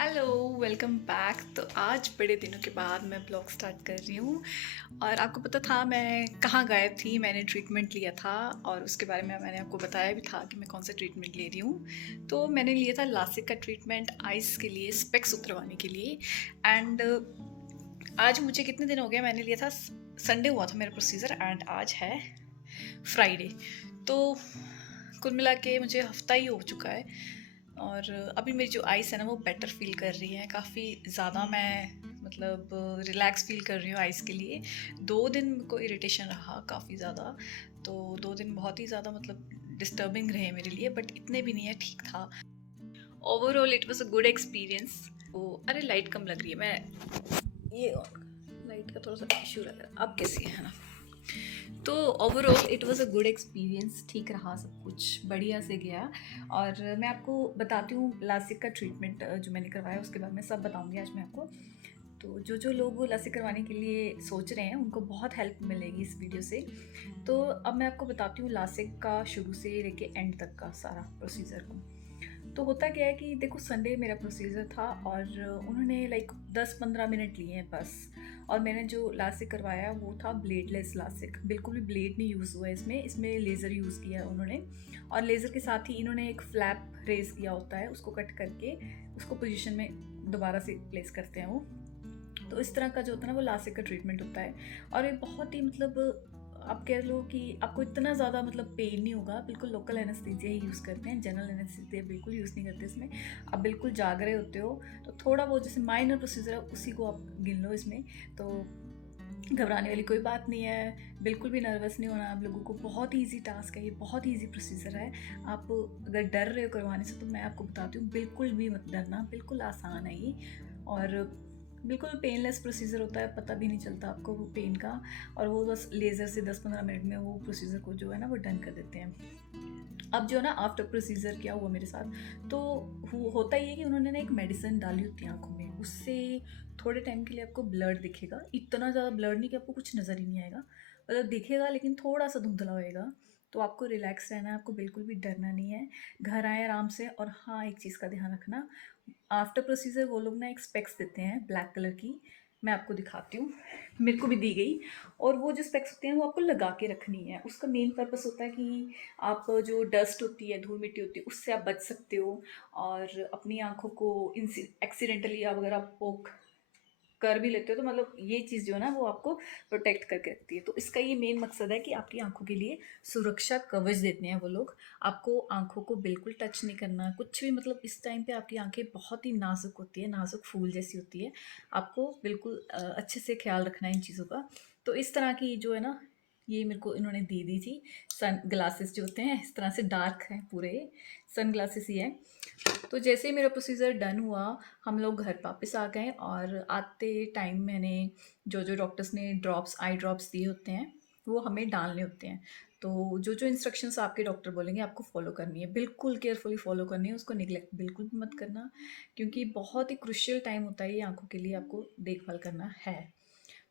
Hello, welcome back. तो आज बड़े दिनों के बाद मैं ब्लॉग स्टार्ट कर रही हूँ और आपको पता था मैं कहाँ गायब थी। मैंने ट्रीटमेंट लिया था और उसके बारे में मैंने आपको बताया भी था कि मैं कौन सा ट्रीटमेंट ले रही हूँ। तो मैंने लिया था लासिक का ट्रीटमेंट आइज़ के लिए, स्पेक्स उतरवाने के लिए। एंड आज मुझे कितने दिन हो गए, मैंने लिया था संडे हुआ था मेरा प्रोसीजर एंड आज है फ्राइडे। तो कुल मिला के मुझे हफ्ता ही हो चुका है और अभी मेरी जो आइज़ है ना वो बेटर फील कर रही है काफ़ी ज़्यादा। मैं मतलब रिलैक्स फील कर रही हूँ आइज़ के लिए। 2 दिन को इरिटेशन रहा काफ़ी ज़्यादा, तो 2 दिन बहुत ही ज़्यादा मतलब डिस्टर्बिंग रहे मेरे लिए, बट इतने भी नहीं है, ठीक था। Overall it was a good experience. वो अरे लाइट कम लग रही है, मैं ये लाइट का थोड़ा सा इशू लग रहा है। अब कैसी है ना? तो overall it was a good experience, ठीक रहा, सब कुछ बढ़िया से गया। और मैं आपको बताती हूँ लासिक का ट्रीटमेंट जो मैंने करवाया, उसके बाद मैं सब बताऊँगी आज मैं आपको। तो जो लोग लासिक करवाने के लिए सोच रहे हैं उनको बहुत हेल्प मिलेगी इस वीडियो से। तो अब मैं आपको बताती हूँ लासिक का शुरू से लेके एंड तक का सारा प्रोसीजर को। तो होता क्या है कि देखो, संडे मेरा प्रोसीजर था और उन्होंने लाइक 10-15 मिनट लिए हैं बस। और मैंने जो लासिक करवाया वो था ब्लेडलेस लासिक, बिल्कुल भी ब्लेड नहीं यूज़ हुआ है इसमें लेज़र यूज़ किया है उन्होंने। और लेज़र के साथ ही इन्होंने एक फ्लैप रेज किया होता है, उसको कट करके उसको पोजीशन में दोबारा से प्लेस करते हैं वो। तो इस तरह का जो होता है ना वो लासिक का ट्रीटमेंट होता है। और ये बहुत ही मतलब आप कह लो कि आपको इतना ज़्यादा मतलब पेन नहीं होगा। बिल्कुल लोकल एनेस्थीसिया ही यूज़ करते हैं, जनरल एनेस्थीसिया बिल्कुल यूज़ नहीं करते इसमें। आप बिल्कुल जाग रहे होते हो तो थोड़ा बहुत जैसे माइनर प्रोसीजर है उसी को आप गिन लो इसमें। तो घबराने वाली कोई बात नहीं है, बिल्कुल भी नर्वस नहीं होना आप लोगों को। बहुत ही ईजी टास्क है ये, बहुत ही ईजी प्रोसीजर है। आप अगर डर रहे हो करवाने से तो मैं आपको बताती हूँ बिल्कुल भी मत डरना, बिल्कुल आसान है ये। और बिल्कुल पेनलेस प्रोसीजर होता है, पता भी नहीं चलता आपको वो पेन का। और वो बस लेज़र से 10-15 मिनट में वो प्रोसीजर को जो है ना वो डन कर देते हैं। अब जो है ना आफ्टर प्रोसीजर क्या हुआ मेरे साथ, तो होता ही है कि उन्होंने ना एक मेडिसिन डाली होती है आँखों में, उससे थोड़े टाइम के लिए आपको ब्लर दिखेगा। इतना ज़्यादा ब्लर नहीं कि आपको कुछ नज़र ही नहीं आएगा, मतलब दिखेगा लेकिन थोड़ा सा धुंधला होएगा। तो आपको रिलैक्स रहना है, आपको बिल्कुल भी डरना नहीं है। घर आए आराम से। और हाँ, एक चीज़ का ध्यान रखना, आफ्टर प्रोसीजर वो लोग ना एक स्पेक्स देते हैं ब्लैक कलर की, मैं आपको दिखाती हूँ, मेरे को भी दी गई। और वो जो स्पेक्स होती हैं वो आपको लगा के रखनी है। उसका मेन पर्पस होता है कि आप जो डस्ट होती है, धूल मिट्टी होती है, उससे आप बच सकते हो। और अपनी आँखों को एक्सीडेंटली अगर आप पोक कर भी लेते हो तो मतलब ये चीज़ जो है ना वो आपको प्रोटेक्ट करके रखती है। तो इसका ये मेन मकसद है कि आपकी आंखों के लिए सुरक्षा कवच देते हैं वो लोग। आपको आंखों को बिल्कुल टच नहीं करना कुछ भी, मतलब इस टाइम पे आपकी आंखें बहुत ही नाजुक होती है, नाजुक फूल जैसी होती है। आपको बिल्कुल अच्छे से ख्याल रखना है इन चीज़ों का। तो इस तरह की जो है ना, ये मेरे को इन्होंने दे दी थी। सन ग्लासेस जो होते हैं इस तरह से डार्क हैं पूरे, सन ग्लासेस ही है। तो जैसे ही मेरा प्रोसीजर डन हुआ, हम लोग घर वापस आ गए। और आते टाइम मैंने जो डॉक्टर्स ने ड्रॉप्स, आई ड्रॉप्स दिए होते हैं वो हमें डालने होते हैं। तो जो इंस्ट्रक्शंस आपके डॉक्टर बोलेंगे आपको फॉलो करनी है, बिल्कुल केयरफुली फॉलो करनी है, उसको निगलेक्ट बिल्कुल भी मत करना। क्योंकि बहुत ही क्रुशियल टाइम होता है ये आंखों के लिए, आपको देखभाल करना है।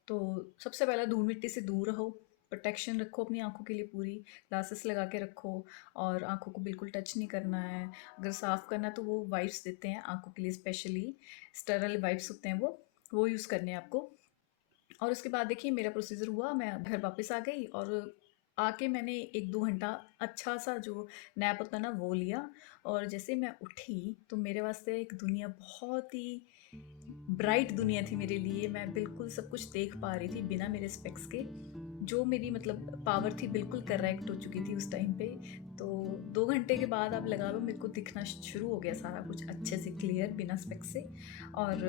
तो सबसे पहला धूल मिट्टी से दूर रहो, प्रोटेक्शन रखो अपनी आंखों के लिए पूरी, ग्लासेस लगा के रखो। और आंखों को बिल्कुल टच नहीं करना है। अगर साफ़ करना है तो वो वाइप्स देते हैं आंखों के लिए, स्पेशली स्टेरल वाइप्स होते हैं वो यूज़ करने हैं आपको। और उसके बाद देखिए मेरा प्रोसीजर हुआ, मैं घर वापस आ गई और आके मैंने 1-2 घंटा अच्छा सा जो नैप होता है ना वो लिया। और जैसे मैं उठी तो मेरे वास्ते एक दुनिया, बहुत ही ब्राइट दुनिया थी मेरे लिए। मैं बिल्कुल सब कुछ देख पा रही थी बिना मेरे स्पेक्स के। जो मेरी मतलब पावर थी बिल्कुल करेक्ट हो चुकी थी उस टाइम पे। तो 2 घंटे के बाद आप लगा लो मेरे को दिखना शुरू हो गया सारा कुछ अच्छे से क्लियर बिना स्पेक्स से। और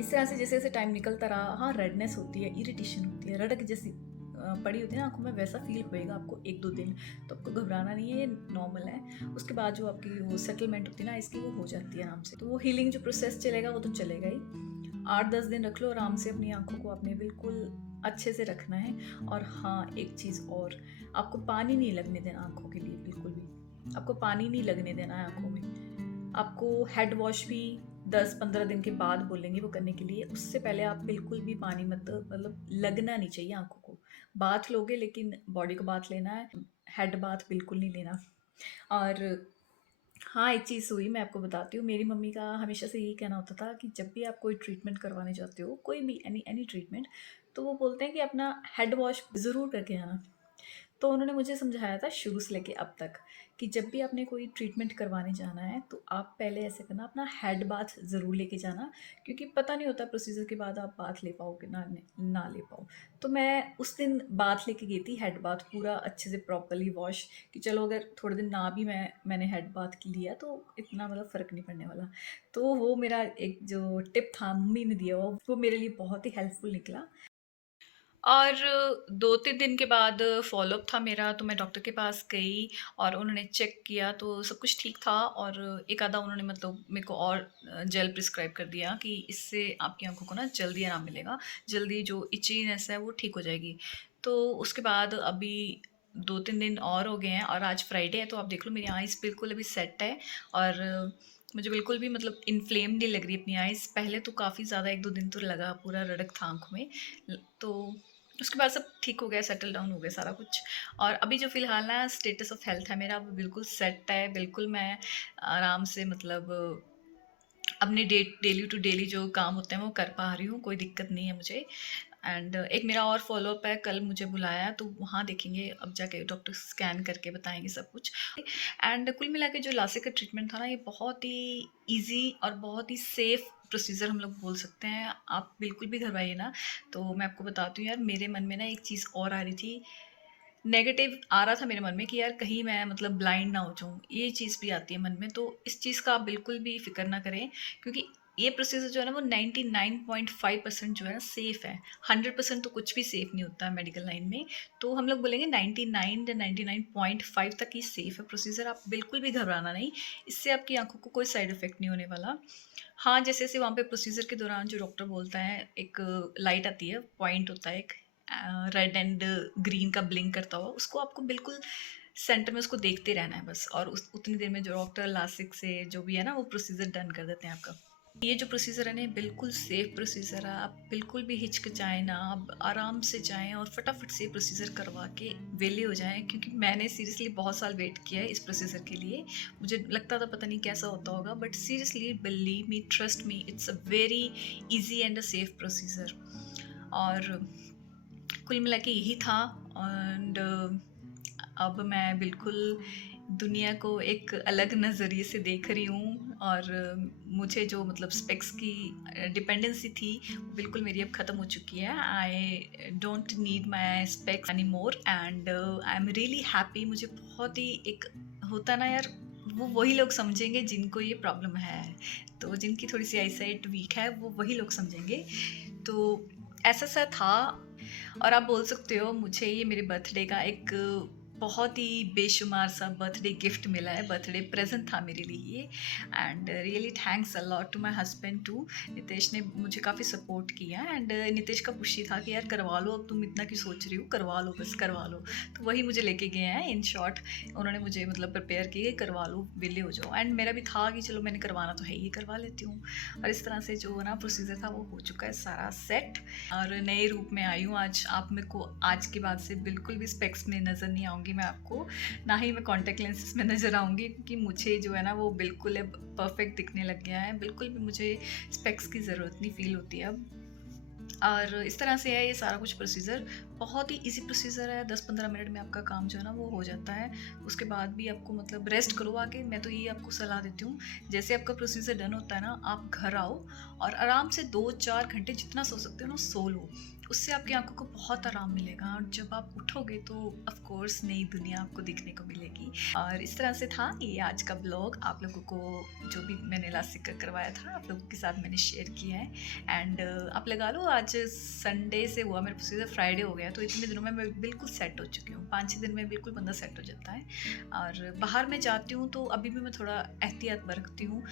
इस तरह से जैसे जैसे टाइम निकलता रहा, हाँ रेडनेस होती है, इरिटेशन होती है, रड़क जैसी पड़ी होती है ना आंखों में, वैसा फील होएगा आपको 1-2 दिन। तो आपको घबराना नहीं है, ये नॉर्मल है। उसके बाद जो आपकी वो सेटलमेंट होती है ना इसकी, वो हो जाती है आराम से। तो वो हीलिंग जो प्रोसेस चलेगा वो तो चलेगा ही। 8-10 दिन रख लो आराम से, अपनी आंखों को आपने बिल्कुल अच्छे से रखना है। और हाँ, एक चीज़ और, आपको पानी नहीं लगने देना आंखों के लिए, बिल्कुल भी आपको पानी नहीं लगने देना है आंखों में। आपको हेड वॉश भी 10-15 दिन के बाद बोलेंगे वो करने के लिए, उससे पहले आप बिल्कुल भी पानी मत, मतलब लगना नहीं चाहिए आंखों को। बाथ लोगे लेकिन बॉडी को बाथ लेना है, हेड बाथ बिल्कुल नहीं लेना। और हाँ, एक चीज़ हुई मैं आपको बताती हूँ। मेरी मम्मी का हमेशा से यही कहना होता था कि जब भी आप कोई ट्रीटमेंट करवाने जाते हो, कोई भी एनी एनी ट्रीटमेंट, तो वो बोलते हैं कि अपना हेड वॉश ज़रूर करके आना। तो उन्होंने मुझे समझाया था शुरू से लेके अब तक कि जब भी आपने कोई ट्रीटमेंट करवाने जाना है तो आप पहले ऐसे करना, अपना हेड बाथ ज़रूर लेके जाना, क्योंकि पता नहीं होता प्रोसीजर के बाद आप बाथ ले पाओ कि ना ले पाओ। तो मैं उस दिन बाथ लेके गई थी, हेड बाथ पूरा अच्छे से प्रॉपरली वॉश, कि चलो अगर थोड़े दिन ना भी मैंने हेड बाथ लिया तो इतना मतलब फ़र्क नहीं पड़ने वाला। तो वो मेरा एक जो टिप था मम्मी ने दिया हुआ, वो मेरे लिए बहुत ही हेल्पफुल निकला। और 2-3 दिन के बाद फ़ॉलोअप था मेरा, तो मैं डॉक्टर के पास गई और उन्होंने चेक किया तो सब कुछ ठीक था, और एक आधा उन्होंने मतलब मेरे को और जेल प्रिस्क्राइब कर दिया कि इससे आपकी आँखों को ना जल्दी आराम मिलेगा, जल्दी जो इचीनेस है वो ठीक हो जाएगी। तो उसके बाद अभी 2-3 दिन और हो गए हैं और आज फ्राइडे है, तो आप देख लो मेरी आइज़ बिल्कुल अभी सेट है, और मुझे बिल्कुल भी मतलब इन्फ्लेम नहीं लग रही अपनी आइज़। पहले तो काफ़ी ज़्यादा 1-2 दिन तो लगा, पूरा रड़क था आँखों में। तो उसके बाद सब ठीक हो गया, सेटल डाउन हो गया सारा कुछ। और अभी जो फ़िलहाल ना स्टेटस ऑफ हेल्थ है मेरा, वो बिल्कुल सेट है, बिल्कुल मैं आराम से मतलब अपने डेली टू डेली जो काम होते हैं वो कर पा रही हूँ, कोई दिक्कत नहीं है मुझे। एंड एक मेरा और फ़ॉलोअप है, कल मुझे बुलाया है, तो वहाँ देखेंगे, अब जाके डॉक्टर स्कैन करके बताएँगे सब कुछ। एंड कुल मिला के जो लासिक का ट्रीटमेंट था ना, ये बहुत ही ईज़ी और बहुत ही सेफ़ प्रोसीजर हम लोग बोल सकते हैं। आप बिल्कुल भी घबराइए ना। तो मैं आपको बताती हूँ यार, मेरे मन में ना एक चीज़ और आ रही थी, नेगेटिव आ रहा था मेरे मन में कि यार कहीं मैं मतलब ब्लाइंड ना हो जाऊँ, ये चीज़ भी आती है मन में। तो इस चीज़ का आप बिल्कुल भी फ़िक्र ना करें, क्योंकि ये प्रोसीजर जो है ना वो 99.5% जो है ना सेफ़ है। 100% तो कुछ भी सेफ़ नहीं होता है मेडिकल लाइन में। तो हम लोग बोलेंगे 99 या 99.5 तक ही सेफ़ है प्रोसीजर, आप बिल्कुल भी घबराना नहीं। इससे आपकी आँखों को कोई साइड इफ़ेक्ट नहीं होने वाला। हाँ, जैसे-जैसे वहाँ पे प्रोसीजर के दौरान जो डॉक्टर बोलता है, एक लाइट आती है, पॉइंट होता है एक, रेड एंड ग्रीन का ब्लिंक करता हुआ, उसको आपको बिल्कुल सेंटर में उसको देखते रहना है बस, और उस उतनी देर में जो डॉक्टर लासिक से जो भी है ना वो प्रोसीजर डन कर देते हैं आपका। ये जो प्रोसीजर है ना, ये बिल्कुल सेफ प्रोसीजर है, आप बिल्कुल भी हिचकिचाएँ ना, आप आराम से जाएँ और फटाफट से ये प्रोसीजर करवा के वेले हो जाएँ, क्योंकि मैंने सीरियसली बहुत साल वेट किया है इस प्रोसीजर के लिए। मुझे लगता था पता नहीं कैसा होता होगा, but seriously believe me, trust me, it's a very easy and a safe procedure. और कुल मिला के यही था। एंड अब मैं बिल्कुल दुनिया को एक अलग नज़रिए से देख रही हूँ, और मुझे जो मतलब स्पेक्स की डिपेंडेंसी थी वो बिल्कुल मेरी अब ख़त्म हो चुकी है। I don't need my specs any more, and I am really happy. मुझे बहुत ही एक होता है ना यार, वो वही लोग समझेंगे जिनको ये प्रॉब्लम है, तो जिनकी थोड़ी सी आईसाइट वीक है वो वही लोग समझेंगे। तो ऐसा सा था। और आप बोल सकते हो मुझे ये मेरे बर्थडे का एक बहुत ही बेशुमार सा बर्थडे गिफ्ट मिला है, बर्थडे प्रेजेंट था मेरे लिए ये। And really thanks a lot to my husband too. Nitesh ने मुझे काफ़ी सपोर्ट किया, एंड नितेश का पुश ही था कि यार करवा लो, अब तुम इतना क्यों सोच रही हो, करवा लो, बस करवा लो। तो वही मुझे लेके गए हैं, इन शॉर्ट उन्होंने मुझे मतलब प्रिपेयर किए, करवा लो, विले हो जाओ। एंड मेरा भी था कि चलो मैंने करवाना तो है, ये करवा लेती हूँ। और इस तरह से जो ना प्रोसीजर था वो हो चुका है सारा सेट, और नए रूप में आई हूँ आज। आप मेरे को आज के बाद से बिल्कुल भी स्पेक्स में नज़र नहीं आऊँगी मैं आपको, ना ही मैं कॉन्टैक्ट लेंसेज में नज़र आऊँगी, क्योंकि मुझे जो है ना वो बिल्कुल अब परफेक्ट दिखने लग गया है, बिल्कुल भी मुझे स्पेक्स की ज़रूरत नहीं फ़ील होती है अब। और इस तरह से है ये सारा कुछ प्रोसीजर, बहुत ही इजी प्रोसीजर है, 10-15 मिनट में आपका काम जो है ना वो हो जाता है। उसके बाद भी आपको मतलब रेस्ट करो आके, मैं तो ये आपको सलाह देती हूँ, जैसे आपका प्रोसीजर डन होता है ना, आप घर आओ और आराम से 2-4 घंटे जितना सो सकते हो ना सो लो, उससे आपकी आंखों को बहुत आराम मिलेगा, और जब आप उठोगे तो ऑफ कोर्स नई दुनिया आपको दिखने को मिलेगी। और इस तरह से था ये आज का ब्लॉग, आप लोगों को जो भी मैंने लासिक का करवाया था आप लोगों के साथ मैंने शेयर किया है। एंड आप लगा लो आज संडे से हुआ मेरे प्रोसीजर, फ्राइडे हो गया, तो इतने दिनों में मैं बिल्कुल सेट हो चुकी हूँ। 5-6 दिन में बिल्कुल बंदा सेट हो जाता है। और बाहर में जाती हूँ तो अभी भी मैं थोड़ा एहतियात बरतती हूँ।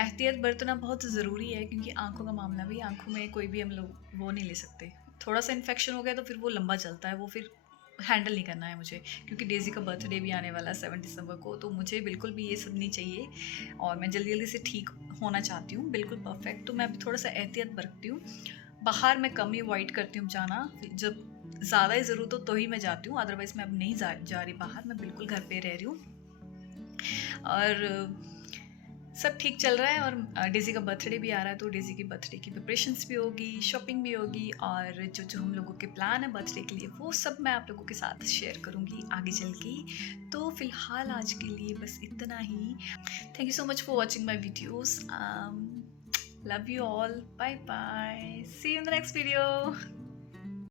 एहतियात बरतना बहुत ज़रूरी है, क्योंकि आँखों का मामला भी, आँखों में कोई भी हम लोग वो नहीं ले सकते। थोड़ा सा इन्फेक्शन हो गया तो फिर वो लंबा चलता है, वो फिर हैंडल नहीं करना है मुझे, क्योंकि डेज़ी का बर्थडे भी आने वाला है 7 दिसंबर को, तो मुझे बिल्कुल भी ये सब नहीं चाहिए, और मैं जल्दी-जल्दी से ठीक होना चाहती हूँ, बिल्कुल परफेक्ट। तो मैं अभी थोड़ा-सा एहतियात बरतती हूँ। बाहर मैं कम ही अवॉइड करती हूँ जाना, जब ज़्यादा ही ज़रूरत हो तो ही मैं जाती हूँ, अदरवाइज़ मैं अब नहीं जा रही बाहर, मैं बिल्कुल घर पे रह रही हूँ। और सब ठीक चल रहा है। और डेज़ी का बर्थडे भी आ रहा है, तो डेज़ी की बर्थडे की प्रिपरेशंस भी होगी, शॉपिंग भी होगी, और जो हम लोगों के प्लान है बर्थडे के लिए, वो सब मैं आप लोगों के साथ शेयर करूँगी आगे चल के। तो फ़िलहाल आज के लिए बस इतना ही। Thank you so much for watching my videos. Love you all, bye bye, see you in the next video.